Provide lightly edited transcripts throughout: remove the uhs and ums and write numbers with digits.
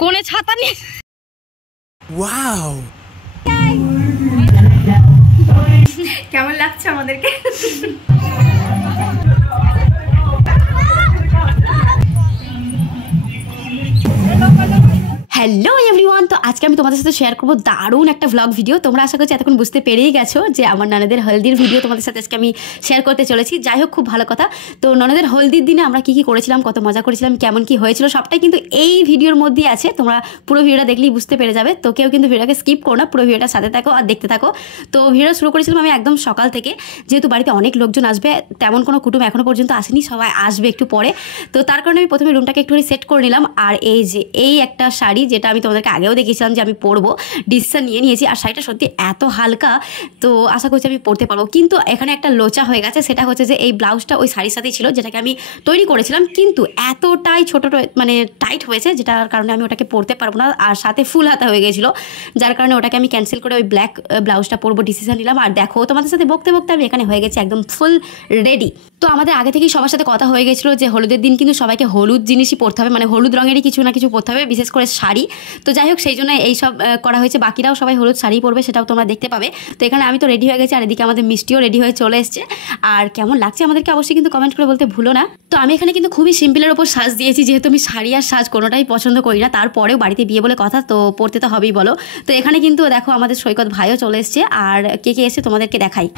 কোণে ছাতা নিয়ে ওয়াও কেমন লাগছে আমাদেরকে? হ্যালো এভরিওয়ান, তো আজকে আমি তোমাদের সাথে শেয়ার করবো দারুণ একটা ভ্লগ ভিডিও। তোমরা আশা করছি এতক্ষণ বুঝতে পেরেই গেছো যে আমার ননদের হলদির ভিডিও তোমাদের সাথে আজকে আমি শেয়ার করতে চলেছি। যাই হোক, খুব ভালো কথা। তো ননদের হলদির দিনে আমরা কি করেছিলাম, কত মজা করেছিলাম, কেমন কি হয়েছিল, সবটাই কিন্তু এই ভিডিওর মধ্যেই আছে। তোমরা পুরো ভিডিওটা দেখলেই বুঝতে পেরে যাবে। তো কেউ কিন্তু ভিডিওটাকে স্কিপ করো না, পুরো ভিডিওটা সাথে থাকো আর দেখতে থাকো। তো ভিডিও শুরু করেছিলাম আমি একদম সকাল থেকে, যেহেতু বাড়িতে অনেক লোকজন আসবে, তেমন কোনো কুটুম এখনো পর্যন্ত আসেনি, সবাই আসবে একটু পরে। তো তার কারণে আমি প্রথমে রুমটাকে একটুখানি সেট করে নিলাম। আর এই যে এই একটা শাড়ি, যেটা আমি তোমাদেরকে আগেও দেখেছিলাম যে আমি পরবো, ডিসিশন নিয়ে নিয়েছি। আর শাড়িটা সত্যি এত হালকা, তো আশা করছি আমি পরতে পারবো। কিন্তু এখানে একটা লোচা হয়ে গেছে, সেটা হচ্ছে যে এই ব্লাউজটা ওই শাড়ির সাথেই ছিল, যেটাকে আমি তৈরি করেছিলাম, কিন্তু এতটাই ছোট মানে টাইট হয়েছে, যেটার কারণে আমি ওটাকে পরতে পারবো না। আর সাথে ফুল হাতা হয়ে গেছিলো, যার কারণে ওটাকে আমি ক্যান্সেল করে ওই ব্ল্যাক ব্লাউজটা পরবো ডিসিশন নিলাম। আর দেখো, তোমাদের সাথে বকতে বকতে আমি এখানে হয়ে গেছি একদম ফুল রেডি। তো আমাদের আগে থেকেই সবার সাথে কথা হয়ে গেছিলো যে হলুদের দিন কিন্তু সবাইকে হলুদ জিনিসই পরতে হবে, মানে হলুদ রঙেরই কিছু না কিছু পরতে হবে, বিশেষ করে শাড়ি। তো যাই হোক, সেই জন্য এইসব করা হয়েছে। বাকিরাও সবাই হলুদ শাড়ি পরবে, সেটাও তোমরা দেখতে পাবে। তো এখানে আমি তো রেডি হয়ে গেছি, আর এদিকে আমাদের মিষ্টিও রেডি হয়ে চলে এসছে। আর কেমন লাগছে আমাদেরকে অবশ্যই কিন্তু কমেন্ট করে বলতে ভুলো না। তো আমি এখানে কিন্তু খুবই সিম্পলের ওপর সাজ দিয়েছি, যেহেতু আমি শাড়ি আর সাজ কোনোটাই পছন্দ করি না। তারপরেও বাড়িতে বিয়ে বলে কথা, তো পরতে তো হবেই বলো। তো এখানে কিন্তু দেখো আমাদের সৈকত ভাইও চলে এসছে। আর কে কে এসে তোমাদেরকে দেখাই।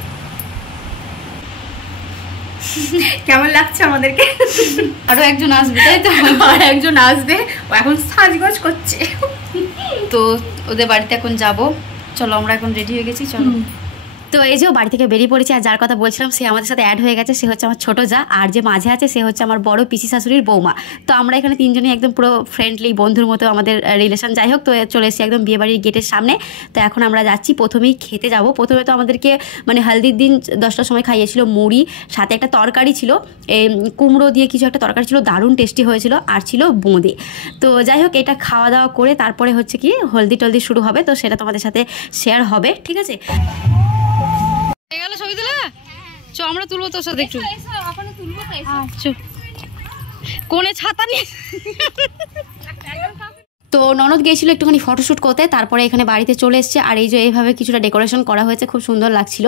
কেমন লাগছে আমাদেরকে? আরো একজন আসবে, তাই তো? আর একজন আসবে, ও এখন সাজগোজ করছে। তো ওদের বাড়িতে এখন যাব। চলো, আমরা এখন রেডি হয়ে গেছি, চলো। তো এই যে বাড়ি থেকে বেরিয়ে পড়েছি। আর যার কথা বলছিলাম সে আমাদের সাথে অ্যাড হয়ে গেছে, সে হচ্ছে আমার ছোটো যা। আর যে মাঝে আছে সে হচ্ছে আমার বড় পিসি শাশুড়ির বৌমা। তো আমরা এখানে তিনজনই একদম পুরো ফ্রেন্ডলি বন্ধুর মতো আমাদের রিলেশন। যাই হোক, তো চলে এসেছি একদম বিয়েবাড়ির গেটের সামনে। তো এখন আমরা যাচ্ছি, প্রথমেই খেতে যাব। প্রথমে তো আমাদেরকে মানে হলদির দিন 10টার সময় খাইয়েছিল মুড়ি, সাথে একটা তরকারি ছিল, কুমড়ো দিয়ে কিছু একটা তরকারি ছিল, দারুণ টেস্টি হয়েছিল। আর ছিল বোঁদে। তো যাই হোক, এটা খাওয়া দাওয়া করে তারপরে হচ্ছে কি হলদি টলদি শুরু হবে। তো সেটা তোমাদের সাথে শেয়ার হবে, ঠিক আছে? ছবি তুলে চ, আমরা তুলবো তোর সাথে একটু। কোণে ছাতা নিয়ে তো ননদ গিয়েছিল একটুখানি ফটোশ্যুট করতে, তারপরে এখানে বাড়িতে চলে এসছে। আর এই যে এইভাবে কিছুটা ডেকোরেশন করা হয়েছে, খুব সুন্দর লাগছিল।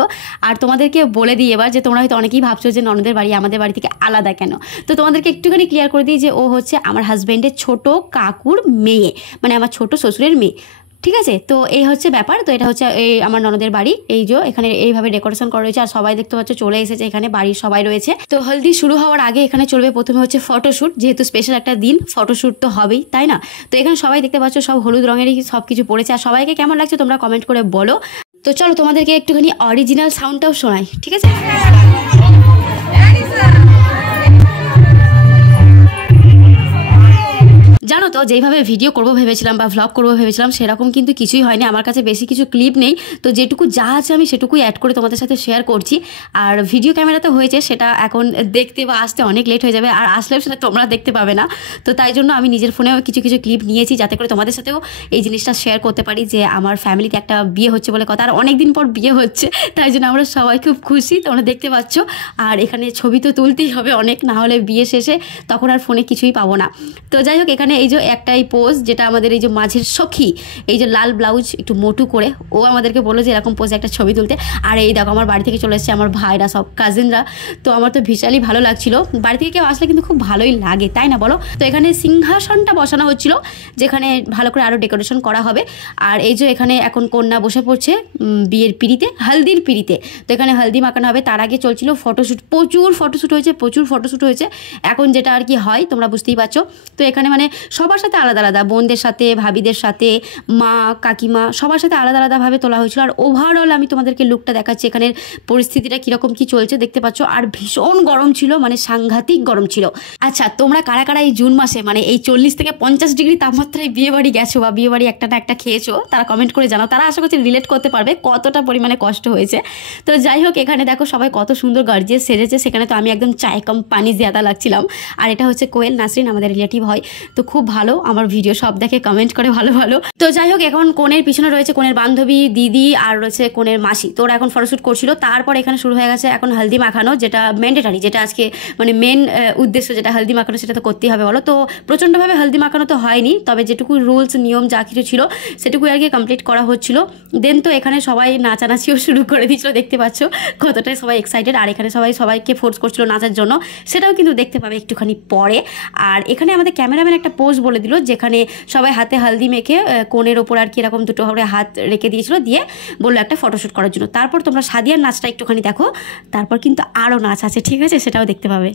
আর তোমাদেরকে বলে দিই এবার, যে তোমরা হয়তো অনেকেই ভাবছো যে ননদের বাড়ি আমাদের বাড়ি থেকে আলাদা কেন। তো তোমাদেরকে একটুখানি ক্লিয়ার করে দিই যে ও হচ্ছে আমার হাজব্যান্ডের ছোট কাকুর মেয়ে, মানে আমার ছোট শ্বশুরের মেয়ে, ঠিক আছে? তো এই হচ্ছে ব্যাপার। তো এটা হচ্ছে এই আমার ননদের বাড়ি। এই যে এখানে এইভাবে ডেকোরেশন করা রয়েছে, আর সবাই দেখতে পাচ্ছ চলে এসেছে, এখানে বাড়ির সবাই রয়েছে। তো হলদি শুরু হওয়ার আগে এখানে চলবে প্রথমে হচ্ছে ফটোশ্যুট, যেহেতু স্পেশাল একটা দিন, ফটোশ্যুট তো হবেই, তাই না? তো এখানে সবাই দেখতে পাচ্ছ সব হলুদ রঙেরই সব কিছু পড়েছে। আর সবাইকে কেমন লাগছে তোমরা কমেন্ট করে বলো। তো চলো তোমাদেরকে একটুখানি অরিজিনাল সাউন্ডটাও শোনাই, ঠিক আছে? জানো তো, যেইভাবে ভিডিও করবো ভেবেছিলাম বা ভ্লগ করবো ভেবেছিলাম, সেরকম কিন্তু কিছুই হয়নি। আমার কাছে বেশি কিছু ক্লিপ নেই, তো যেটুকু যা আছে আমি সেটুকুই অ্যাড করে তোমাদের সাথে শেয়ার করছি। আর ভিডিও ক্যামেরাতে হয়েছে, সেটা এখন দেখতে বা আসতে অনেক লেট হয়ে যাবে, আর আসলেও সেটা তোমরা দেখতে পাবে না। তো তাই জন্য আমি নিজের ফোনেও কিছু কিছু ক্লিপ নিয়েছি, যাতে করে তোমাদের সাথেও এই জিনিসটা শেয়ার করতে পারি যে আমার ফ্যামিলিতে একটা বিয়ে হচ্ছে বলে কথা। আর অনেক দিন পর বিয়ে হচ্ছে, তাই জন্য আমরা সবাই খুব খুশি, তোমরা দেখতে পাচ্ছ। আর এখানে ছবি তো তুলতেই হবে অনেক, না হলে বিয়ে শেষে তখন আর ফোনে কিছুই পাবো না। তো যাই হোক, এখানে এই যে একটাই পোজ, যেটা আমাদের এই যে মাঝের সখী, এই যে লাল ব্লাউজ একটু মোটু করে, ও আমাদেরকে বললো যে এরকম পোজে একটা ছবি তুলতে। আর এই দেখো আমার বাড়ি থেকে চলে এসেছে আমার ভাইরা, সব কাজিনরা। তো আমার তো ভীষণই ভালো লাগছিল। বাড়ি থেকে কেউ আসলে কিন্তু খুব ভালোই লাগে, তাই না বলো? তো এখানে সিংহাসনটা বসানো হচ্ছিল, যেখানে ভালো করে আরও ডেকোরেশন করা হবে। আর এই যে এখানে এখন কন্যা বসে পড়ছে বিয়ের পিড়িতে, হলদির পিড়িতে। তো এখানে হলদি মাখানো হবে, তার আগে চলছিল ফটোশ্যুট, প্রচুর ফটোশ্যুট হয়েছে। এখন যেটা আর কি হয় তোমরা বুঝতেই পারছো। তো এখানে মানে সবার সাথে আলাদা আলাদা, বোনদের সাথে, ভাবিদের সাথে, মা কাকিমা, সবার সাথে আলাদা আলাদাভাবে তোলা হয়েছিল। আর ওভারঅল আমি তোমাদেরকে লুকটা দেখাচ্ছি, এখানের পরিস্থিতিটা কীরকম কী চলছে দেখতে পাচ্ছ। আর ভীষণ গরম ছিল, মানে সাংঘাতিক গরম ছিল। আচ্ছা, তোমরা কারা কারা এই জুন মাসে মানে এই 40 থেকে 50 ডিগ্রি তাপমাত্রায় বিয়ে বাড়ি গেছো বা বিয়ে বাড়ি একটা না একটা খেয়েছো, তারা কমেন্ট করে জানাও। তারা আশা করছি রিলেট করতে পারবে কতটা পরিমাণে কষ্ট হয়েছে। তো যাই হোক, এখানে দেখো সবাই কত সুন্দর গর্জিয়াস সেজেছে, সেখানে তো আমি একদম চায় কম পানি জ্যাদা লাগছিলাম। আর এটা হচ্ছে কোয়েল নাসরিন, আমাদের রিলেটিভ হয়। তো খুব ভালো, আমার ভিডিও সব দেখে, কমেন্ট করে ভালো ভালো। তো যাই হোক, এখন কনের পিছনে রয়েছে কনের বান্ধবী, দিদি আর রয়েছে কনের মাসি। তো ওরা এখন ফটোশ্যুট করছিল। তারপর এখানে শুরু হয়ে গেছে এখন হলদি মাখানো, যেটা ম্যান্ডেটারি, যেটা আজকে মানে মেন উদ্দেশ্য, যেটা হলদি মাখানো সেটা তো করতেই হবে বলো। তো প্রচণ্ডভাবে হলদি মাখানো তো হয়নি, তবে যেটুকু রুলস নিয়ম যা কিছু ছিল সেটুকু আর কি কমপ্লিট করা হচ্ছিল। দেন তো এখানে সবাই নাচানাচিও শুরু করে দিয়েছিল, দেখতে পাচ্ছ কতটাই সবাই এক্সাইটেড। আর এখানে সবাইকে ফোর্স করছিল নাচার জন্য, সেটাও কিন্তু দেখতে পাবে একটুখানি পরে। আর এখানে আমাদের ক্যামেরাম্যান একটা পোজ বলে দিল, যেখানে সবাই হাতে হলদি মেখে কোণের ওপর আর কি এরকম দুটো করে হাত রেখে দিয়েছিল, দিয়ে বললো একটা ফটোশ্যুট করার জন্য। তারপর তোমরা সাদিয়ার নাচটা একটুখানি দেখো, তারপর কিন্তু আরও নাচ আছে, ঠিক আছে, সেটাও দেখতে পাবে।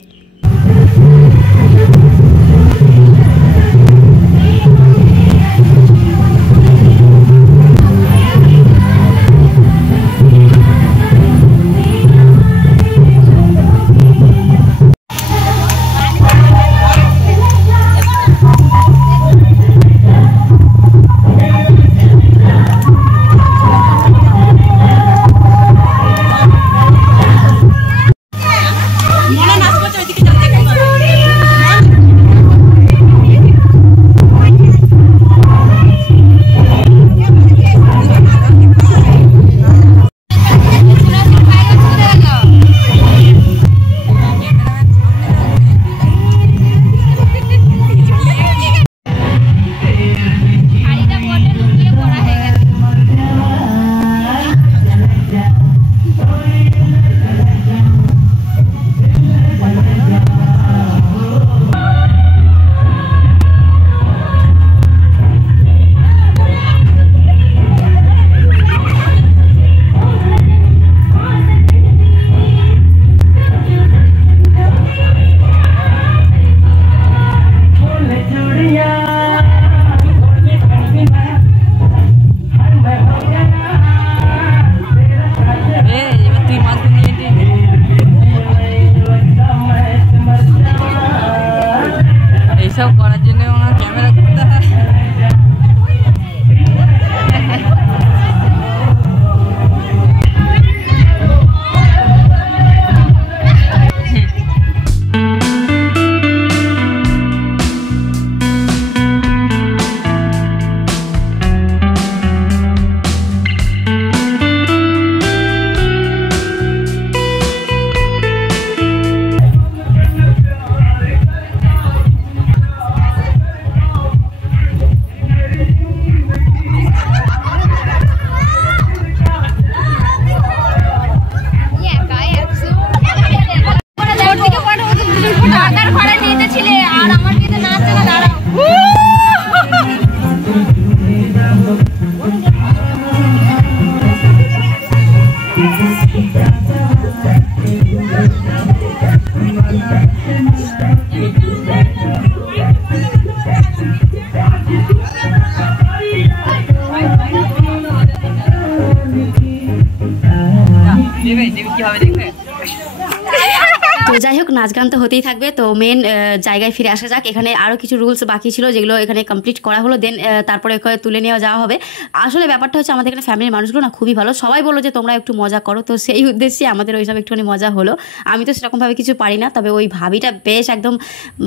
এইসব করার জন্য ওনার ক্যামেরা করতে হয়। তো যাই হোক, নাচ গান তো হতেই থাকবে। তো মেন জায়গায় ফিরে আসা যাক। এখানে আরও কিছু রুলস বাকি ছিল, যেগুলো এখানে কমপ্লিট করা হলো। দেন তারপরে তুলে নেওয়া যাওয়া হবে। আসলে ব্যাপারটা হচ্ছে, আমাদের এখানে ফ্যামিলির মানুষগুলো না খুবই ভালো। সবাই বললো যে তোমরা একটু মজা করো, তো সেই উদ্দেশ্যে আমাদের ওইসব একটুখানি মজা হলো। আমি তো সেরকমভাবে কিছু পারি না, তবে ওই ভাবিটা বেশ একদম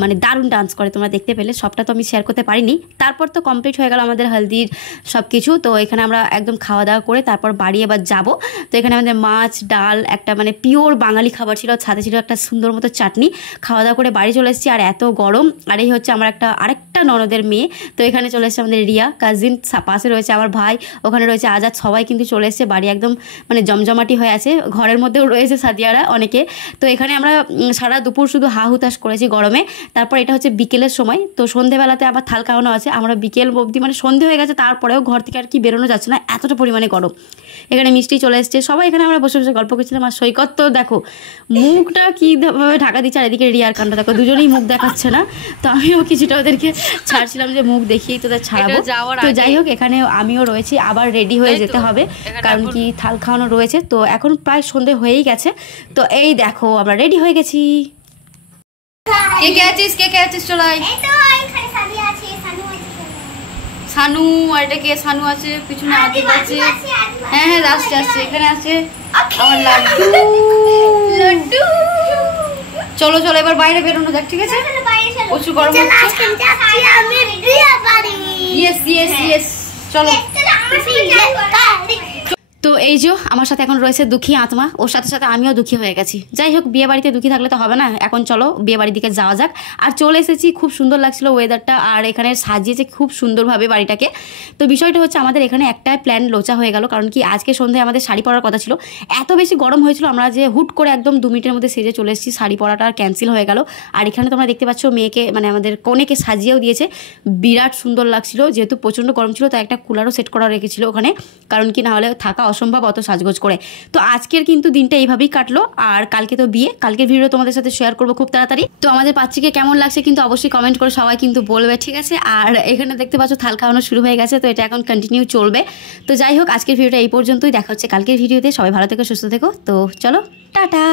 মানে দারুণ ডান্স করে, তোমরা দেখতে পেলে। সবটা তো আমি শেয়ার করতে পারিনি। তারপর তো কমপ্লিট হয়ে গেল আমাদের হলদির সব কিছু। তো এখানে আমরা একদম খাওয়া দাওয়া করে তারপর বাড়ি এবার যাবো। তো এখানে আমাদের মাছ, ডাল, একটা মানে পিওর বাঙালি খাবার ছিল, সাথে ছিল একটা সুন্দর মতো চাটনি। খাওয়া দাওয়া করে বাড়ি চলে এসেছি। আর এত গরম। আর এই হচ্ছে আমার আরেকটা ননদের মেয়ে। তো এখানে চলে এসেছে আমাদের রিয়া কাজিন, পাশে রয়েছে আমার ভাই, ওখানে রয়েছে আজাদ, সবাই কিন্তু চলে এসেছে। বাড়ি একদম মানে জমজমাটি হয়ে আছে। ঘরের মধ্যেও রয়েছে সাদিয়ারা অনেকে। তো এখানে আমরা সারা দুপুর শুধু হা হুতাশ করেছি গরমে। তারপর এটা হচ্ছে বিকেলের সময়। তো সন্ধেবেলাতে আবার থাল খাওয়ানো আছে। আমরা বিকেল অবধি মানে সন্ধে হয়ে গেছে, তারপরেও ঘর থেকে আর কি বেরোনো যাচ্ছে না, এতটা পরিমাণে গরম। এখানে মিষ্টি চলে এসছে, সবাই এখানে আমরা বসে বসে গল্প করছিলাম। আর সৈকত তো দেখো মুখটা কীভাবে ঢাকা দিচ্ছে, আর এদিকে রিয়ার কান্ডা দেখো, দুজনেই মুখ দেখাচ্ছে না। তো আমিও কিছুটা ওদেরকে ছাড়ছিলাম যে মুখ দেখিয়েই তোদের ছাড়াবো। তো যাই হোক, এখানে আমিও রয়েছি, আবার রেডি হয়ে যেতে হবে, কারণ কি থাল খাওয়ানো রয়েছে। তো এখন প্রায় সন্ধে হয়েই গেছে। তো এই দেখো আমরা রেডি হয়ে গেছি। কে কে আছিস চলাই। সানু, আর এটা কে সানু আছে পিছনে, আগে আছে। হ্যাঁ হ্যাঁ আসছে আসছে, এখানে আছে আমার লাড্ডু। চলো চলো এবার বাইরে বেরোনো যাক, ঠিক আছে? প্রচুর গরম হচ্ছে। ইয়েস ইয়েস ইয়েস চলো। তো এই যে আমার সাথে এখন রয়েছে দুঃখী আত্মা, ওর সাথে সাথে আমিও দুঃখী হয়ে গেছি। যাই হোক, বিয়ে বাড়িতে দুঃখী থাকলে তো হবে না, এখন চলো বিয়ে বাড়ির দিকে যাওয়া যাক। আর চলে এসেছি, খুব সুন্দর লাগছিল ওয়েদারটা, আর এখানে সাজিয়েছে খুব সুন্দরভাবে বাড়িটাকে। তো বিষয়টা হচ্ছে আমাদের এখানে একটা প্ল্যান লোচা হয়ে গেল, কারণ কি আজকে সন্ধ্যায় আমাদের শাড়ি পরার কথা ছিল। এত বেশি গরম হয়েছিল, আমরা যে হুট করে একদম 2 মিনিটের মধ্যে সেজে চলে এসেছি, শাড়ি পরাটা আর ক্যান্সেল হয়ে গেল। আর এখানে তোমরা দেখতে পাচ্ছ মেয়েকে, মানে আমাদের কনেকে সাজিয়েও দিয়েছে, বিরাট সুন্দর লাগছিল। যেহেতু প্রচণ্ড গরম ছিল, তাই একটা কুলারও সেট করা রেখেছিল ওখানে, কারণ কি না হলে থাকা অসম্ভব অত সাজগোজ করে। তো আজকের কিন্তু দিনটা এইভাবেই কাটলো, আর কালকে তো বিয়ে, কালকের ভিডিও তোমাদের সাথে শেয়ার করবো খুব তাড়াতাড়ি। তো আমাদের পাত্রীকে কেমন লাগছে কিন্তু অবশ্যই কমেন্ট করে সবাই কিন্তু বলবে, ঠিক আছে। আর এখানে দেখতে পাচ্ছ থাল খাওয়ানো শুরু হয়ে গেছে, তো এটা এখন কন্টিনিউ চলবে। তো যাই হোক, আজকের ভিডিওটা এই পর্যন্তই, দেখা হচ্ছে কালকের ভিডিওতে। সবাই ভালো থেকো, সুস্থ থেকো। তো চলো, টাটা।